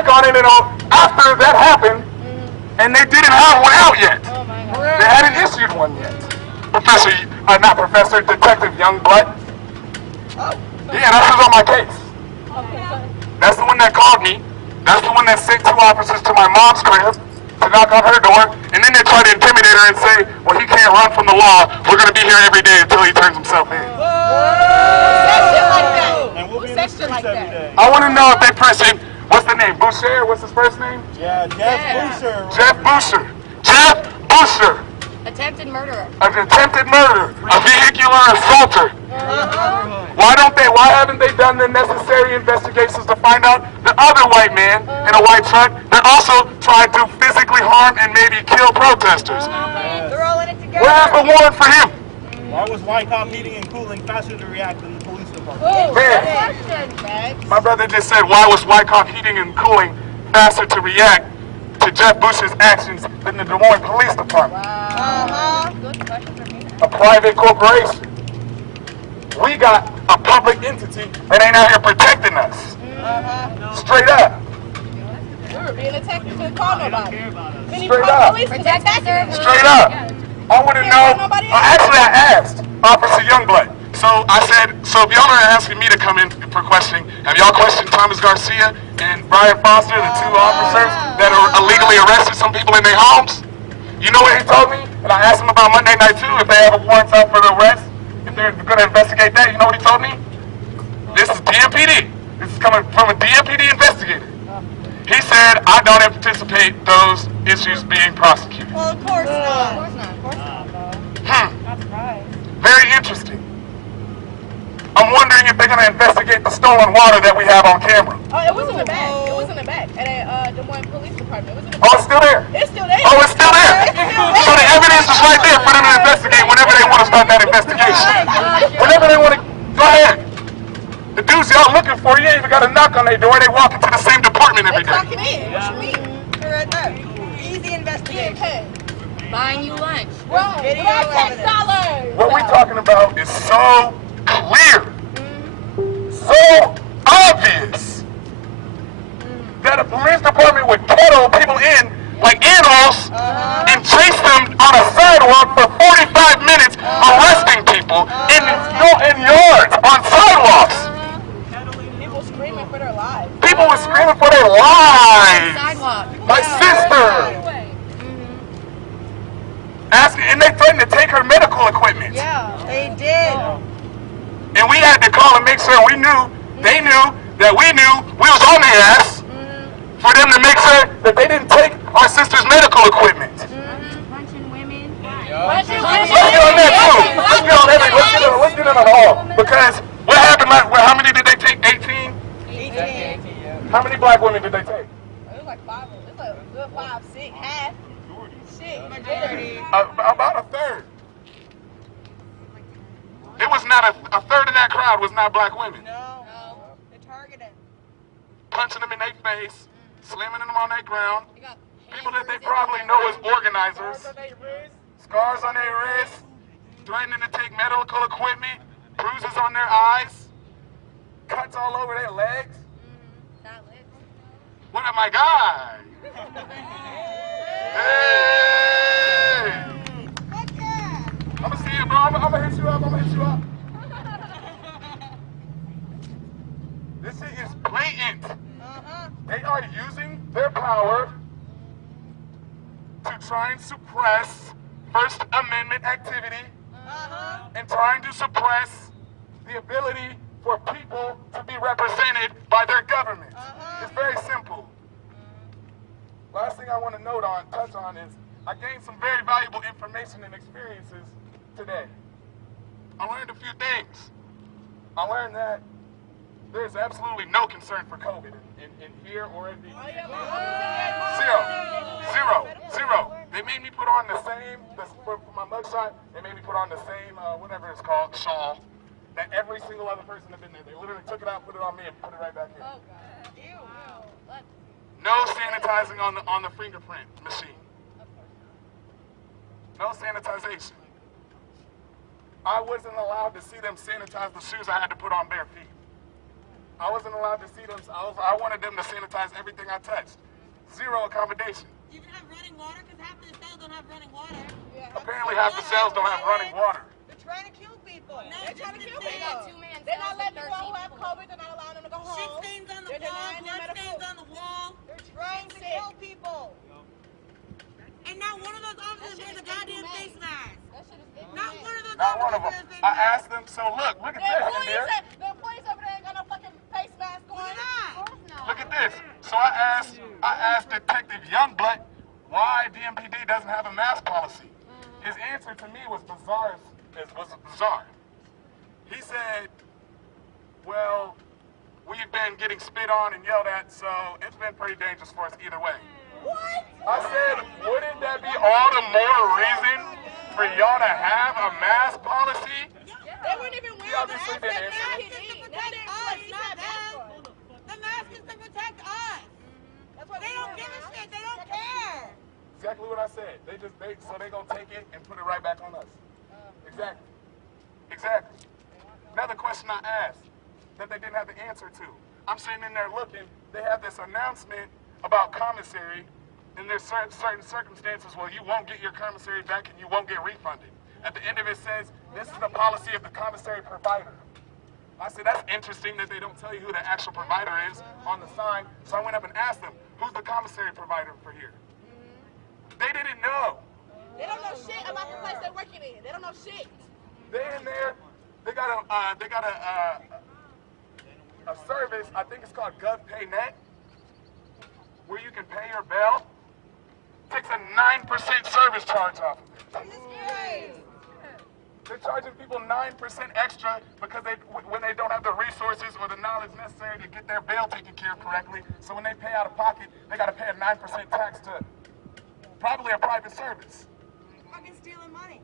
check on it, and after that happened, and they didn't have one out yet. Oh my God. They hadn't issued one yet. Detective Youngblood. Yeah, that was on my case. That's the one that called me. That's the one that sent 2 officers to my mom's crib to knock on her door, and then they try to intimidate her and say, well, he can't run from the law. We're going to be here every day until he turns himself in. Who says shit like that? And we'll be in the streets every day. I want to know if they pressing, what's the name, Boucher? What's his first name? Yeah, Jeff Boucher. Jeff Boucher. Jeff Boucher. Attempted murderer. An attempted murder. A vehicular assaulter. Why haven't they done the necessary investigations to find out the other white man in a white truck that also tried to physically harm and maybe kill protesters? They're all in it together. Where's the warrant for him? Why was white cop heating and cooling faster to react than the police department? Oh, Man, my brother just said, why was white cop heating and cooling faster to react to Jeff Bush's actions than the Des Moines Police Department? Good question for me. A private corporation. We got a public entity that ain't out here protecting us. Straight up. We were being attacked and couldn't call nobody. Straight up. Straight up. I want to know. Actually, I asked Officer Youngblood. So I said, so if y'all are asking me to come in for questioning, have y'all questioned Thomas Garcia and Brian Foster, the 2 officers that are illegally arrested some people in their homes? You know what he told me? And I asked him about Monday night too, if they have a warrant out for the arrest, if they're going to investigate that. You know what he told me? This is DMPD. This is coming from a DMPD investigator. He said, I don't anticipate those issues being prosecuted. Well, of course not. Of course not. Of course not, though. Not surprised. Very interesting. I'm wondering if they're going to investigate the stolen water that we have on camera. Oh, it was in the back. It was in the back at a Des Moines Police Department. It was in the back. Oh, it's still there? It's still there. Oh, it's still there. So the evidence is right there for them to investigate whenever they want to start that investigation. Whenever they want to, go ahead. The dudes y'all looking for, you ain't even got to knock on their door. They walk into the same department every They day. clocking in. What you mean? They're right there. Easy investigation. Okay. Buying you lunch. Bro, Video our tax evidence. dollars. What we talking about is so clear, so obvious, that a police department would kettle people in like animals and chase them on a sidewalk for 45 minutes, arresting people in yards, on sidewalks. People screaming for their lives. People were screaming for their lives. Sidewalk. My sister. Asking, and they threatened to take her medical equipment. Yeah. They did. And we had to call and make sure we knew, they knew, that we knew we was on their ass for them to make sure that they didn't take our sister's medical equipment. Punching women. Let's get on that too. Let's get on it all. Because what happened how many did they take? 18? 18. How many black women did they take? It was like 5. It's like a good 5, 6, half. Shit, Majority. About a third. It was not a third of that crowd was not black women. No. They targeted. Punching them in their face, slamming them on their ground. People that they probably know as organizers. Scars on their wrists, threatening to take medical equipment, bruises on their eyes, cuts all over their legs. What am I, guy? Hey! I'm gonna see you, bro. I'm gonna hit you up. This shit is blatant. They are using their power to try and suppress First Amendment activity and trying to suppress the ability for people to be represented by their government. It's very simple. Last thing I want to touch on is I gained some very valuable information and experiences today. I learned a few things. I learned that there's absolutely no concern for COVID in here or in the zero. They made me put on the same, for my mugshot, they made me put on the same, whatever it's called, shawl, that every single other person had been there. They literally took it out, put it on me, and put it right back in. Oh, God. Ew. No sanitizing on the fingerprint machine. No sanitization. I wasn't allowed to see them sanitize the shoes I had to put on bare feet. I wasn't allowed to see them. I wanted them to sanitize everything I touched. Zero accommodation. You can have running water because half of the cells don't have running water. Yeah, Apparently half the cells don't have running water. They're trying to kill people. No, they're trying to kill They got people. 2-man They're not cells letting with people who 13 have COVID. They're not allowing them to go home. Shit stains on the They're wall, denying them blood medical. stains on the wall. They're trying to Sick. kill people. And not one of those officers wears a goddamn face mask. That shit is ignorant. Not one of those Not one of officers them. wears a I face mask. asked them, so look at The this in employees, there. the employees over there ain't got no fucking face mask on. Look at that. Of course not. Look at this. So I asked Detective Youngblood why DMPD doesn't have a mask policy. His answer to me was bizarre. He said, well, we've been getting spit on and yelled at, so it's been pretty dangerous for us either way. What? I said, wouldn't that be all the more reason for y'all to have a mask policy? They wouldn't even wear Yeah, the obviously mask they that didn't. they It's can to eat. protect Now us, they're not employees have masks them. on. The mask is to protect us. That's why They don't give a shit. They don't care. Exactly what I said. They gonna take it and put it right back on us. Exactly. Another question I asked that they didn't have the answer to. I'm sitting in there looking. They have this announcement about commissary, and there's certain circumstances where you won't get your commissary back and you won't get refunded. At the end of it says, this is the policy of the commissary provider. I said, that's interesting that they don't tell you who the actual provider is on the sign. So I went up and asked them, who's the commissary provider for here? They didn't know. They don't know shit about the place they're working in. They don't know shit. They in there. They got a service. I think it's called GovPayNet, where you can pay your bill. Takes a 9% service charge off of it. They're charging people 9% extra because when they don't have the resources or the knowledge necessary to get their bill taken care of correctly. So when they pay out of pocket, they got to pay a 9% tax to probably a private service. Fucking stealing money.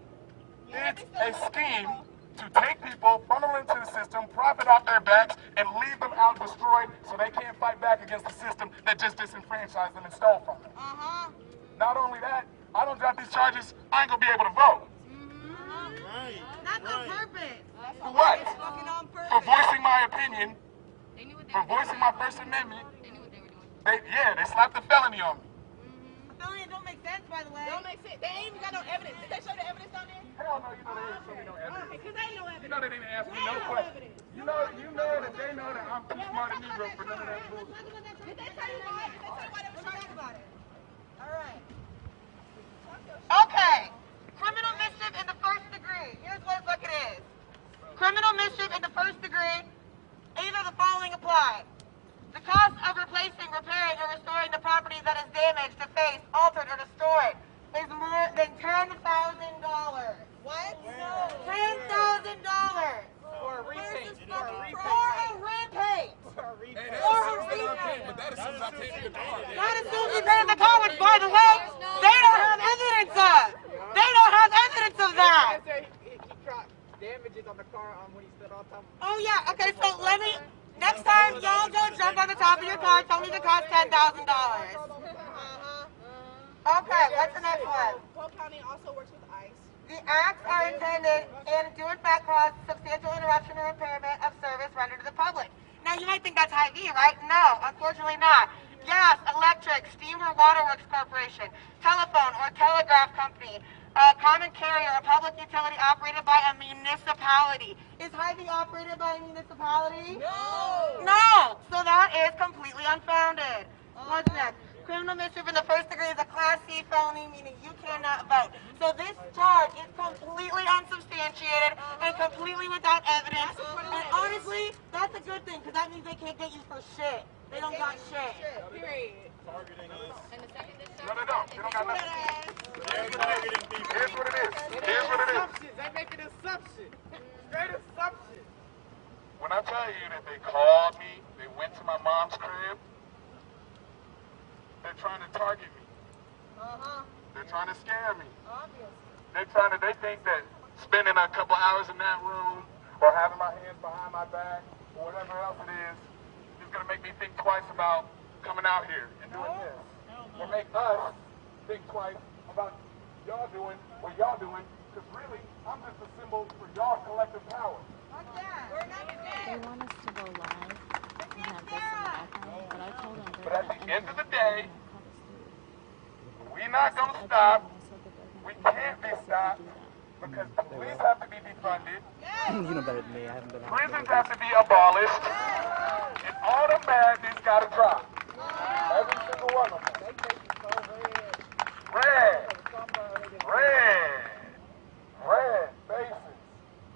It's a scheme to take people, funnel into the system, profit off their backs, and leave them out destroyed so they can't fight back against the system that just disenfranchised them and stole from them. Not only that, I don't drop these charges, I ain't gonna be able to vote. Not on purpose. For what? It's fucking on For purpose. voicing my opinion, They knew what they for were doing. voicing my First Amendment. They knew what they were doing. They slapped the felony on me. Felony don't make sense, by the way. They don't make sense. They ain't even got no evidence. Did they show the evidence on there? Hell no, you know they didn't show me no evidence. Because they ain't no You evidence. know they didn't ask me no questions. You know that they know that I'm too smart a Negro for none of that bullshit. Did they tell you why? Did they tell you why they were charging about it? All right. Okay. Criminal mischief in the first degree. Here's what the fuck it is. Criminal mischief in the first degree, either the following apply. The cost of replacing, repairing, or restoring the property that is damaged, defaced, altered, or destroyed is more than $10,000. What? $10,000 For a repaint. For a repaint. for a repaint. But that assumes I paid for the car. That assumes you paid the car, which, by the way, they don't have evidence of. They don't have evidence of that. He caught damages on the car when he stood on top of Oh yeah. Okay. So let me. Next time y'all go jump on the top of your car, tell me the cost $10,000. Okay. What's the next one? Polk County also works with ICE. The acts are intended and do in fact cause substantial interruption or impairment of service rendered to the public. Now you might think that's Hy-Vee, right? No, unfortunately not. Gas, electric, steam or waterworks corporation, telephone or telegraph company, a common carrier, a public utility operated by a municipality. Is Hy-Vee operated by a municipality? No. No. So that is completely unfounded. What's next? Criminal mischief in the first degree is a Class C felony, meaning you cannot vote. So this charge is completely unsubstantiated and completely without evidence. And honestly, that's a good thing, because that means they can't get you for shit. They don't got shit. Period. Targeting us. And the second this No, they don't. They don't got nothing. They're targeting people. Here's what it is. Here's what it is. assumptions. They making assumptions. Straight assumptions. When I tell you that they called me, they went to my mom's crib, they're trying to target me. They're trying to scare me. They think that spending a couple hours in that room or having my hands behind my back or whatever else it is gonna make me think twice about coming out here and doing this. Or make us think twice about y'all doing what y'all doing, because really, I'm just a symbol for y'all's collective power. They want us to go live. end of the day, we're not going to stop. We can't be stopped because police have to be defunded. You know better than me. I haven't been out. Prisons have to be abolished. And all the madness got to drop. Every single one of them. Red. Faces.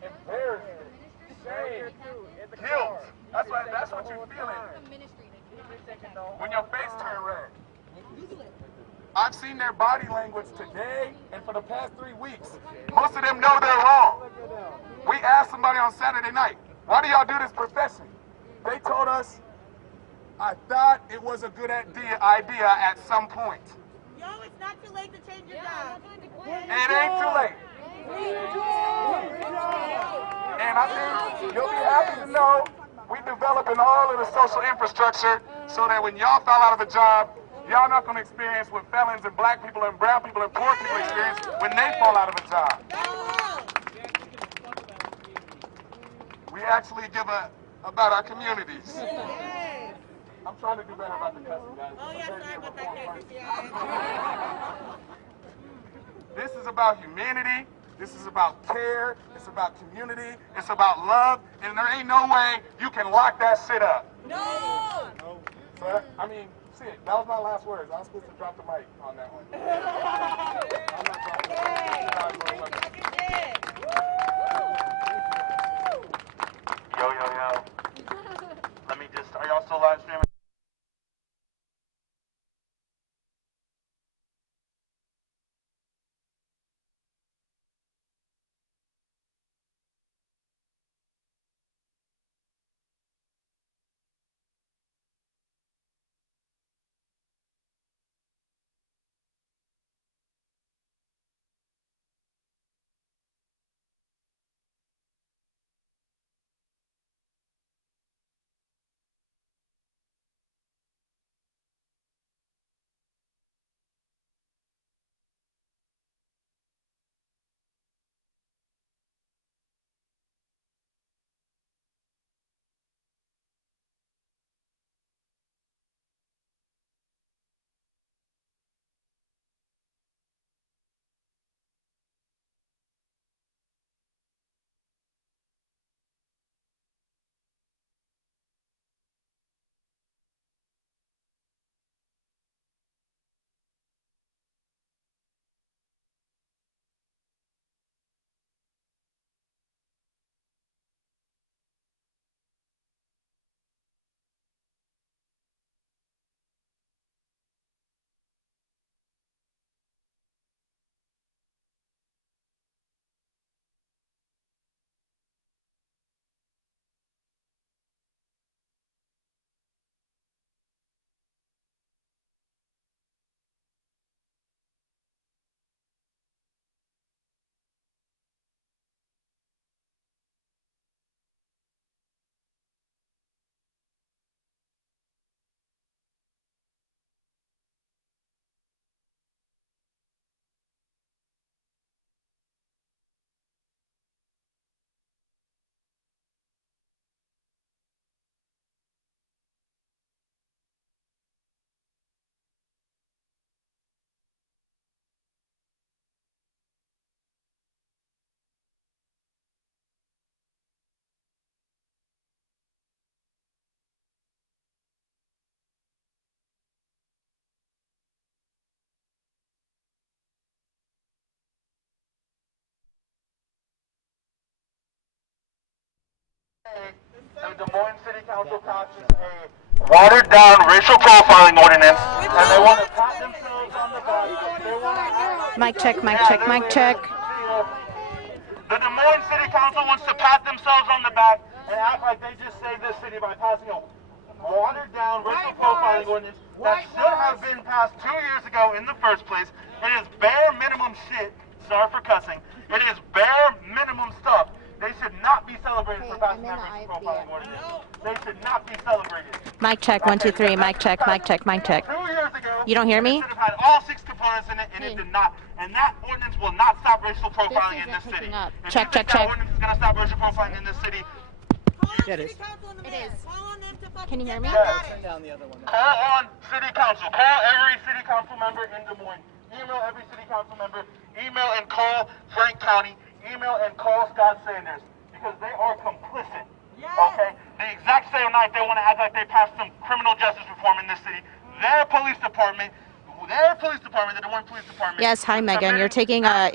Embarrassment. Shame. Guilt. That's what you're feeling when your face turn red. I've seen their body language today and for the past 3 weeks. Most of them know they're wrong. We asked somebody on Saturday night, why do y'all do this profession? They told us, I thought it was a good idea at some point. Yo, it's not too late to change your job. It ain't too late. And I think you'll be happy to know we're developing all of the social infrastructure so that when y'all fall out of a job, y'all not going to experience what felons and black people and brown people and poor people experience when they fall out of a job. We actually give about our communities. I'm trying to do better about the cussing, guys. Oh, yeah, sorry about that, Casey. This is about humanity. This is about care. It's about community. It's about love. And there ain't no way you can lock that shit up. No! So, I mean, shit, that was my last words. I was supposed to drop the mic on that one. I'm not dropping it. Yo. Let me just, are y'all still live streaming? The Des Moines City Council passes a watered-down racial profiling ordinance, and they want to pat themselves on the back. Mic check. The Des Moines City Council wants to pat themselves on the back and act like they just saved this city by passing a watered-down racial profiling ordinance that should have been passed 2 years ago in the first place. It is bare minimum shit. Sorry for cussing. It is bare minimum stuff. They should not be celebrated for passing that racial profiling ordinance. They should not be celebrated. Mic check, 1, 2, 3. Mic check. 2 years ago, You don't hear me? it should have had all 6 components in it, and it did not. And that ordinance will not stop racial profiling in this city. If Check. you think that ordinance is going to stop racial profiling in this city, you Yeah, it is. City Council and the It mayor. is. Call on them to fucking Can you hear get me? back at Turn it. down the other one. Call on city council. Call every city council member in Des Moines. Email every city council member. Email and call Frank County. Email and call Scott Sanders because they are complicit. Yes. Okay? The exact same night they want to act like they passed some criminal justice reform in this city. Their police department, the Des Moines Police Department. Yes, hi Megan. You're taking a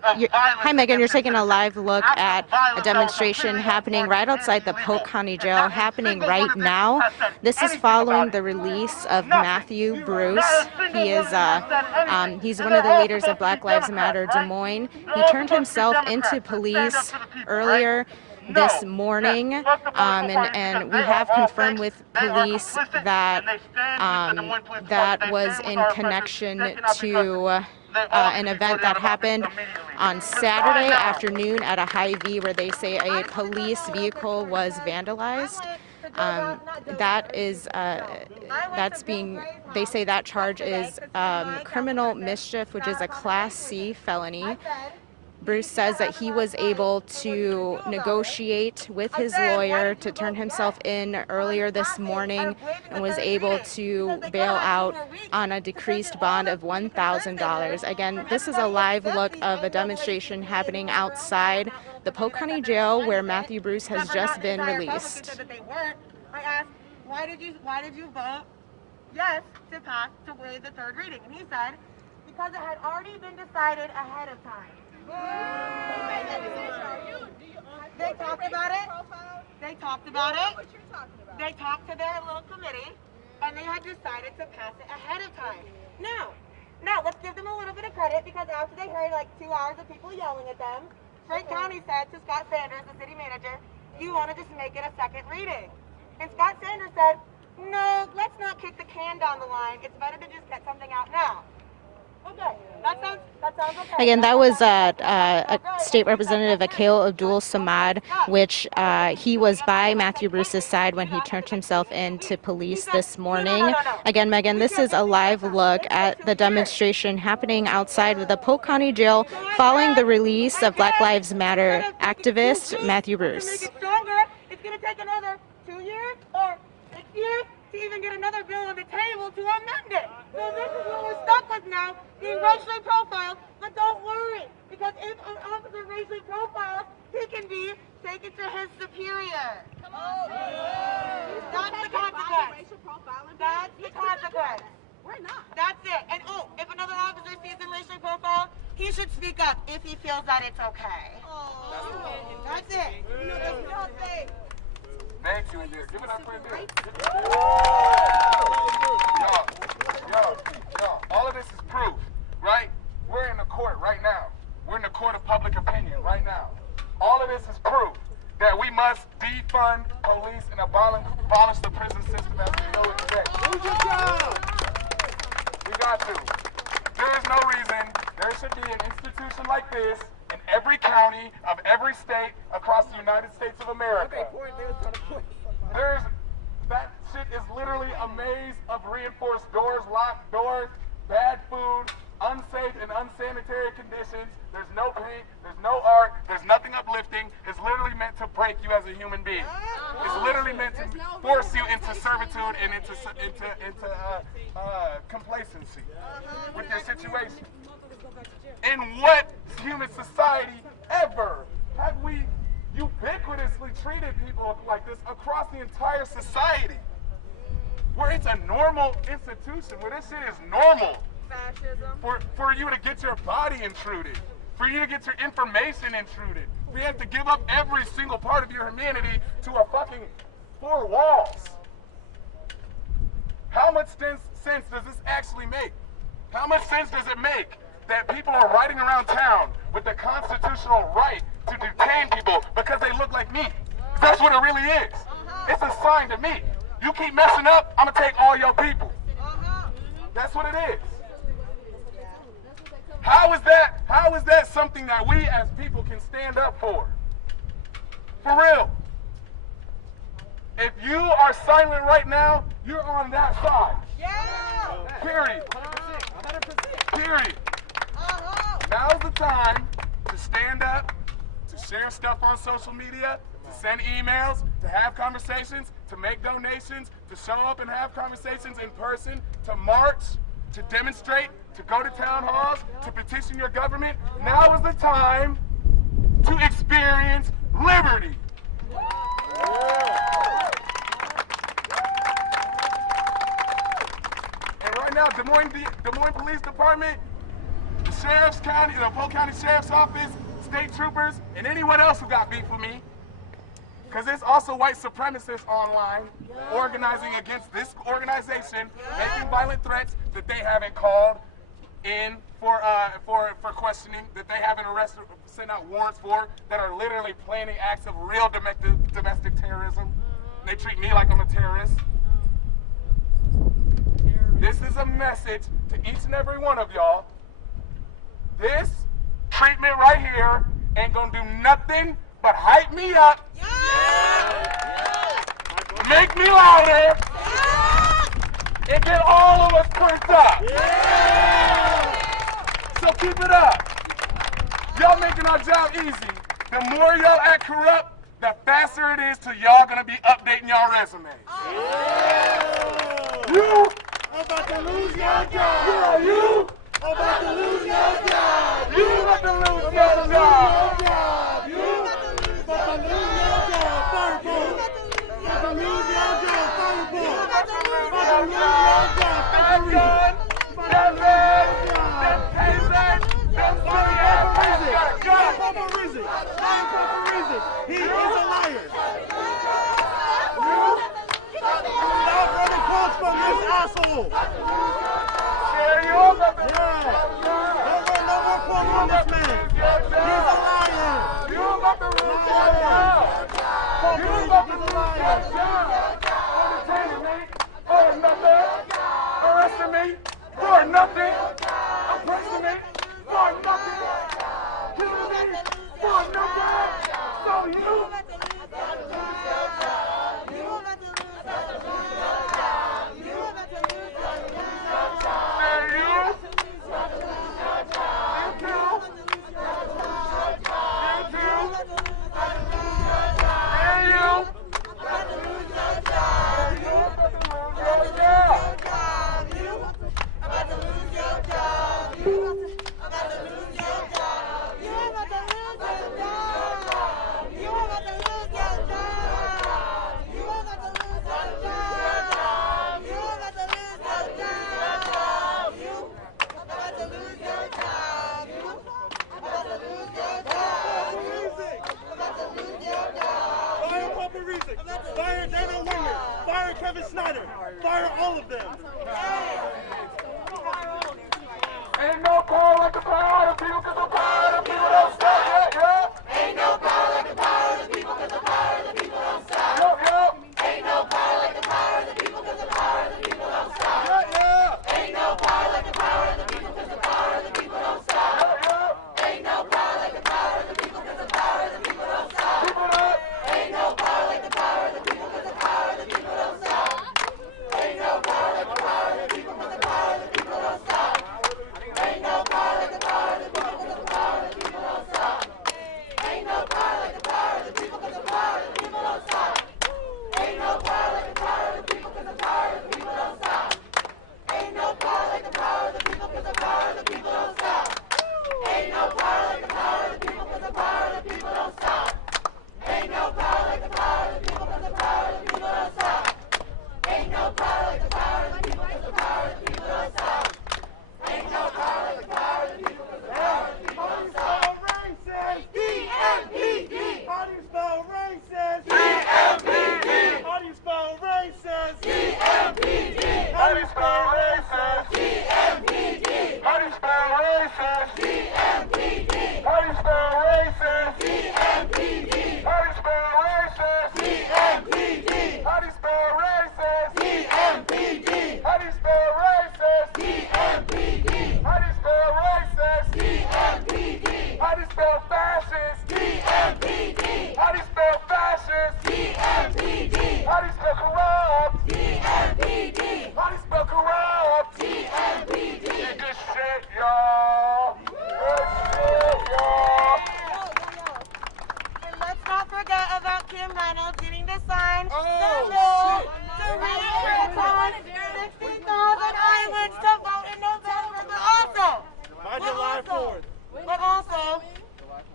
live look at a demonstration happening right outside the Polk County Jail, happening right now. This is following the release of Matthew Bruce. He is he's one of the leaders of Black Lives Matter Des Moines. He turned himself into police earlier this morning, and we have confirmed with police that that was in connection to an event that happened on Saturday afternoon at a Hy-Vee where they say a police vehicle was vandalized. They say that charge is criminal mischief, which is a Class C felony. Bruce says that he was able to negotiate with his lawyer to turn himself in earlier this morning and was able to bail out on a decreased bond of $1,000. Again, this is a live look of a demonstration happening outside the Polk County Jail where Matthew Bruce has just been released. I asked, why did you vote yes to pass to waive the third reading? And he said, because it had already been decided ahead of time. They talked about it. They talked about it. They talked to their little committee, and they had decided to pass it ahead of time. Now, let's give them a little bit of credit because after they heard like 2 hours of people yelling at them, Frank County said to Scott Sanders, the city manager, "You want to just make it a second reading?" And Scott Sanders said, "No, let's not kick the can down the line. It's better to just get something out now." Okay, that sounds okay. Again, that was a State Representative Akil Abdul Samad, which he was by Matthew Bruce's side when he turned himself in to police this morning. Again, Megan, this is a live look at the demonstration happening outside of the Polk County Jail following the release of Black Lives Matter activist Matthew Bruce. It's going to take another 2 years or 6 years to even get another bill on the table to amend it. So this is what we're stuck with now, being racially profiled. But don't worry, because if an officer racially profiles, he can be taken to his superior. That's the consequence. That's the consequence. We're not. That's it. And if another officer sees him racially profiled, he should speak up if he feels that it's okay. That's it. Thank you, India. Give it up for India. Yo, all of this is proof, right? We're in the court right now. We're in the court of public opinion right now. All of this is proof that we must defund police and abolish the prison system as we know it today. We got to. There is no reason there should be an institution like this in every county of every state across the United States of America. That shit is literally a maze of reinforced doors, locked doors, bad food, unsafe and unsanitary conditions. There's no paint, there's no art, there's nothing uplifting. It's literally meant to break you as a human being. It's literally meant to force you into servitude and into complacency with your situation. In what human society ever have we ubiquitously treated people like this across the entire society? Where it's a normal institution, where this shit is normal. Fascism. For you to get your body intruded, for you to get your information intruded. We have to give up every single part of your humanity to a fucking 4 walls. How much sense does this actually make? How much sense does it make that people are riding around town with the constitutional right to detain people because they look like me? That's what it really is. It's a sign to me. You keep messing up, I'm gonna take all your people. That's what it is. How is that something that we as people can stand up for? For real. If you are silent right now, you're on that side. Yeah. Period. 100%. Period. Now's the time to stand up, to share stuff on social media, to send emails, to have conversations, to make donations, to show up and have conversations in person, to march, to demonstrate, to go to town halls, to petition your government. Now is the time to experience liberty. And right now, Des Moines Police Department, the Sheriff's County, the Polk County Sheriff's Office, state troopers, and anyone else who got beef with me, because there's also white supremacists online organizing against this organization, making violent threats that they haven't called in for questioning, that they haven't arrested, sent out warrants for, that are literally planning acts of real domestic terrorism. They treat me like I'm a terrorist. This is a message to each and every one of y'all. This treatment right here ain't gonna do nothing but hype me up, make me louder, and get all of us pumped up. So keep it up. Y'all making our job easy. The more y'all act corrupt, the faster it is till y'all gonna be updating y'all resumes. You about to lose your job. Yeah, you About to lose your job. You about to lose your job. You about to lose your job. Fireball. About to lose your job. Fireball. About to lose your job. He is a liar. Stop running quotes from this asshole. No more quotes from this man. He's a liar. You about to lose your job. You about to lose your job. Detaining me for nothing. Arresting me for nothing. Oppressing me for nothing. Killing me for nothing. So you Fire Dana Winger. Fire Kevin Snyder. Fire all of them. ain't no power like the power of the people, cause the power of the people don't stop. Yeah. Ain't no power like the power of the people, cause the power of the people don't stop. Ain't no power like the power of the people, cause the power of the people don't stop. Ain't no power like the power of the people, cause the power of the people don't stop. Ain't no power like the power of the people, cause the power of the people don't stop. Ain't no power like the power of the people, cause the power of the people don't stop. Ain't no power like the power of the people, cause the power of the people don't stop. Ain't no power like the power of the people, cause the power of the people don't stop. Ain't no power like the power of the people, cause the power of the people don't stop. Ain't no power like the power of the people, cause the power of the people don't stop. Ain't no power like the power of the people, cause the power of the people don't stop. Ain't no power like the power of the people, cause the power of the people don't stop. Ain't no power like the power of the people, cause the power of the people don't stop. Ain't no power like the power of the people, cause the power of the people don't stop. Ain't no power like the power of the people, cause the power of the people don't stop. D-M-P-D. How do you spell racist? D-M-P-D. How do you spell racist? D-M-P-D. How do you spell racist? D-M-P-D. How do you spell racist? D-M-P-D. How do you spell racist? D-M-P-D. How do you spell racist? D-M-P-D. How do you spell racist? D-M-P-D. How do you spell racist? D-M-P-D. How do you spell racist? D-M-P-D. How do you spell fascist? D-M-P-D. How do you spell fascist? D-M-P-D. How do you spell corrupt? D-M-P-D. How do you spell corrupt? 16,000 islands to vote in November, By July 4th. but also,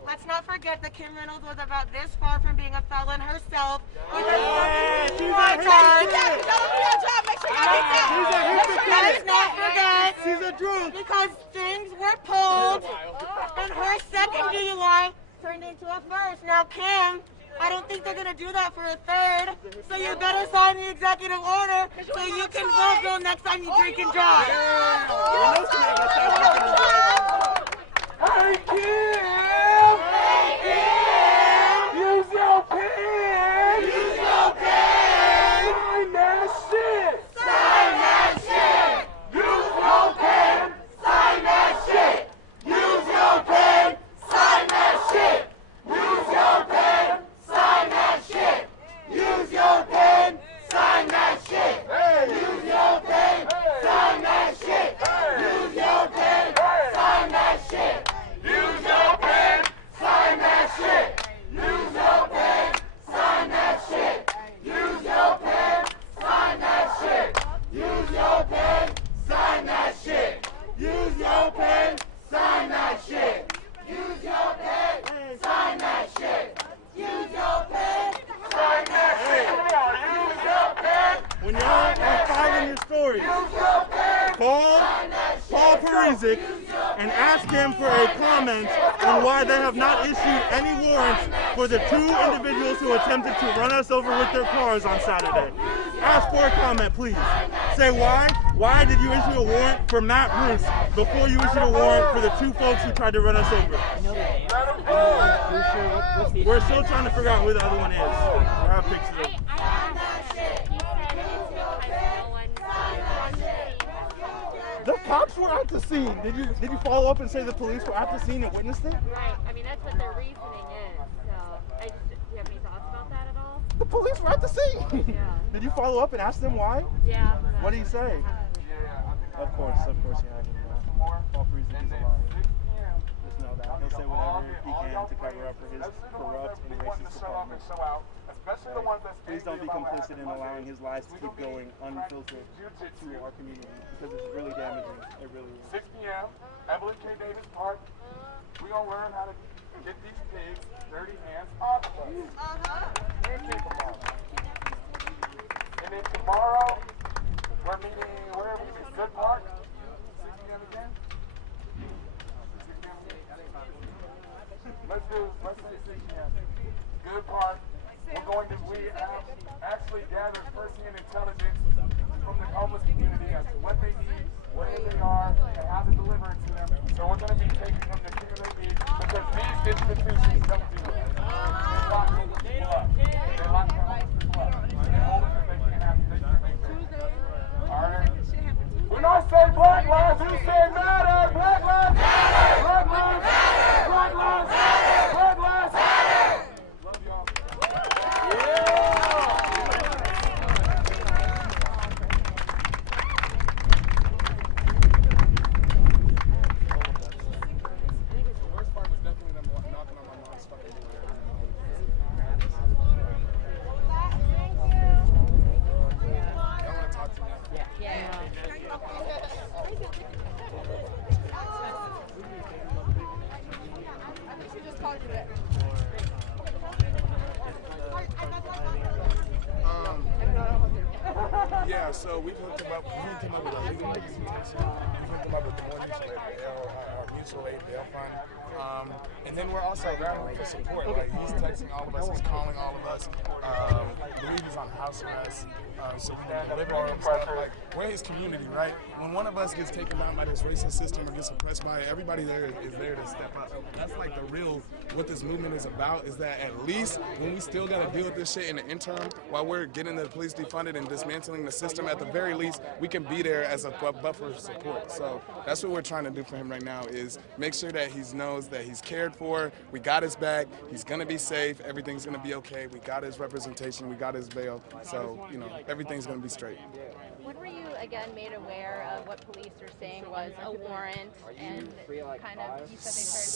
let's not forget that Kim Reynolds was about this far from being a felon herself. With a she's DUI a charge. hypocrite. Let's not forget. She's a drunk. Because strings were pulled, and her second DUI turned into a first. Now, Kim, I don't think they're gonna do that for a third. So you better sign the executive order so you can vote Bill next time you drink and drive. Hey, Kim! Use your pen! Use your pen! Sign that shit! Sign that shit! Use your pen! Sign that shit! Use your pen! Sign that shit! Use your pen! Sign that shit! Use your pen! Sign that shit! Use your pen! Sign that shit! Use your pen! Sign that shit! Use your pen! Sign that shit! Use your pen! Sign that shit! Use your pen! Sign that shit! Use your pen! Sign that shit! Use your pen! Sign that shit! Use your pen! Sign that shit! Use your pen! Sign that shit! Use your pen! When y'all are filing your stories, call Paul Parizek and ask him for a comment on why they have not issued any warrants for the 2 individuals who attempted to run us over with their cars on Saturday. Ask for a comment, please. Say why. Why did you issue a warrant for Matt Bruce before you issued a warrant for the 2 folks who tried to run us over? We're still trying to figure out who the other one is. I have pictures of The cops were at the scene. Did you follow up and say the police were at the scene and witnessed it? Right. I mean, that's what their reasoning is. So, do you have any thoughts about that at all? The police were at the scene. Yeah. Did you follow up and ask them why? Yeah. What did he say? Of course you haven't. Paul Parizek is a liar. Just know that. He'll say whatever he can to cover up for his corrupt and racist department. Please don't be complicit in allowing his lies to keep going unfiltered to our community because it's really damaging. It really is. 6 p.m. Evelyn K. Davis Park. We're going to learn how to get these pigs' dirty hands off of us. And then tomorrow, we're meeting, where are we meeting? Good Park? 6 p.m. again? 6 p.m. Let's say 6 p.m. Good Park. We have actually gathered first-hand intelligence from the homeless community as to what they need, where they are, and how to deliver it to them. So we're going to be taking them to care they need because these institutions don't do it. They lock people up. They lock people up. They hold them if they can't have it. All right? When I say Black Lives, you say matter. Black Lives matter. Black Lives matter. Black Lives matter. Black Lives matter. Love y'all. Yeah, so we hooked him up with a legal representation. We hooked him up with the mortgage lender, our mutual aid bail fund. And then we're also rallying for support. Like, he's texting all of us, he's calling all of us. I believe he's on house arrest. So we can deliver all of stuff. Like, we're his community, right? When one of us gets taken down by this racist system or gets oppressed by it, everybody there is there to step up. That's like the real, what this movement is about, is that at least when we still got to deal with this shit in the interim, while we're getting the police defunded and dismantling the system, at the very least, we can be there as a buffer of support. So that's what we're trying to do for him right now, is make sure that he knows that he's cared for, we got his back, he's gonna be safe, everything's gonna be okay, we got his representation, we got his bail, so, you know, everything's gonna be straight. When were you again made aware of what police are saying was a warrant, and kind of, you said they started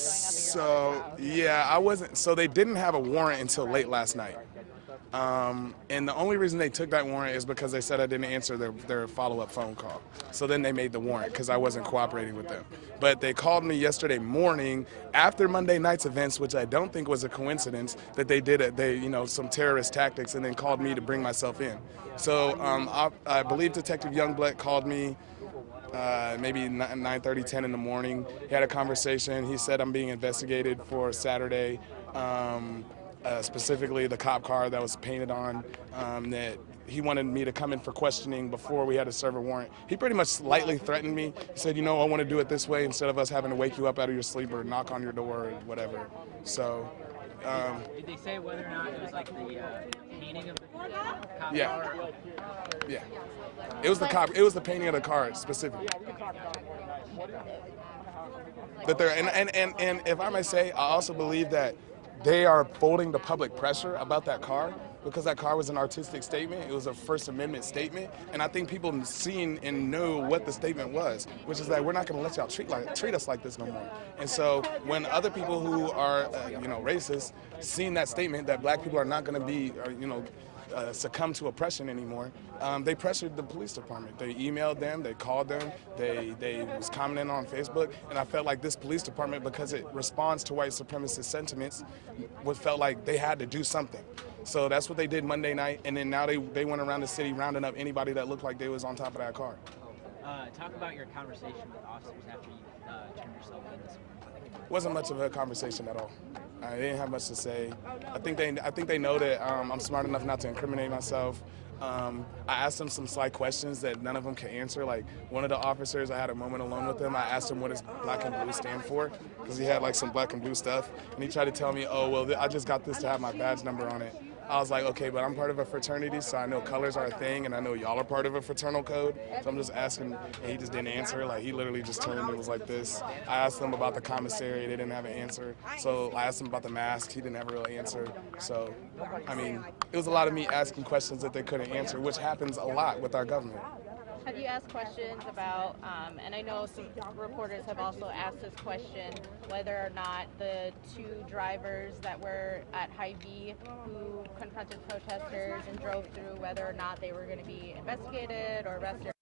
showing up at your So, yeah, I wasn't, so they didn't have a warrant until late last night. And the only reason they took that warrant is because they said I didn't answer their follow-up phone call. So then they made the warrant because I wasn't cooperating with them. But they called me yesterday morning after Monday night's events, which I don't think was a coincidence that they did it. They, some terrorist tactics, and then called me to bring myself in. So I believe Detective Youngblood called me maybe 9:30, 10 in the morning. He had a conversation. He said I'm being investigated for Saturday. Specifically the cop car that was painted on, that he wanted me to come in for questioning before we had to serve a warrant. He pretty much lightly threatened me. He said, I want to do it this way instead of us having to wake you up out of your sleep or knock on your door or whatever. So, Did they say whether or not it was like the painting of the cop yeah. car? Yeah. It was the cop. It was the painting of the car specifically. That they're and if I may say, I also believe that they are folding the public pressure about that car because that car was an artistic statement. It was a First Amendment statement, and I think people seen and knew what the statement was, which is that we're not going to let y'all treat us like this no more. And so when other people who are racist seen that statement that black people are not going to be succumb to oppression anymore, they pressured the police department. They emailed them, they called them, they was commenting on Facebook, and I felt like this police department, because it responds to white supremacist sentiments, felt like they had to do something. So that's what they did Monday night, and then now they went around the city rounding up anybody that looked like they was on top of that car. Talk about your conversation with officers after you turned yourself in this morning. Wasn't much of a conversation at all. I didn't have much to say. I think they know that I'm smart enough not to incriminate myself. I asked them some slight questions that none of them could answer. Like one of the officers, I had a moment alone with him. I asked him what does black and blue stand for, because he had like some black and blue stuff, and he tried to tell me, oh well, I just got this to have my badge number on it. I was like, okay, but I'm part of a fraternity, so I know colors are a thing, and I know y'all are part of a fraternal code. So I'm just asking, and he just didn't answer. Like, he literally just turned and was like this. I asked them about the commissary, they didn't have an answer. So I asked him about the mask, he didn't have a real answer. So, I mean, it was a lot of me asking questions that they couldn't answer, which happens a lot with our government. Have you asked questions about, and I know some reporters have also asked this question, whether or not the two drivers that were at Hy-Vee who confronted protesters and drove through, whether or not they were going to be investigated or arrested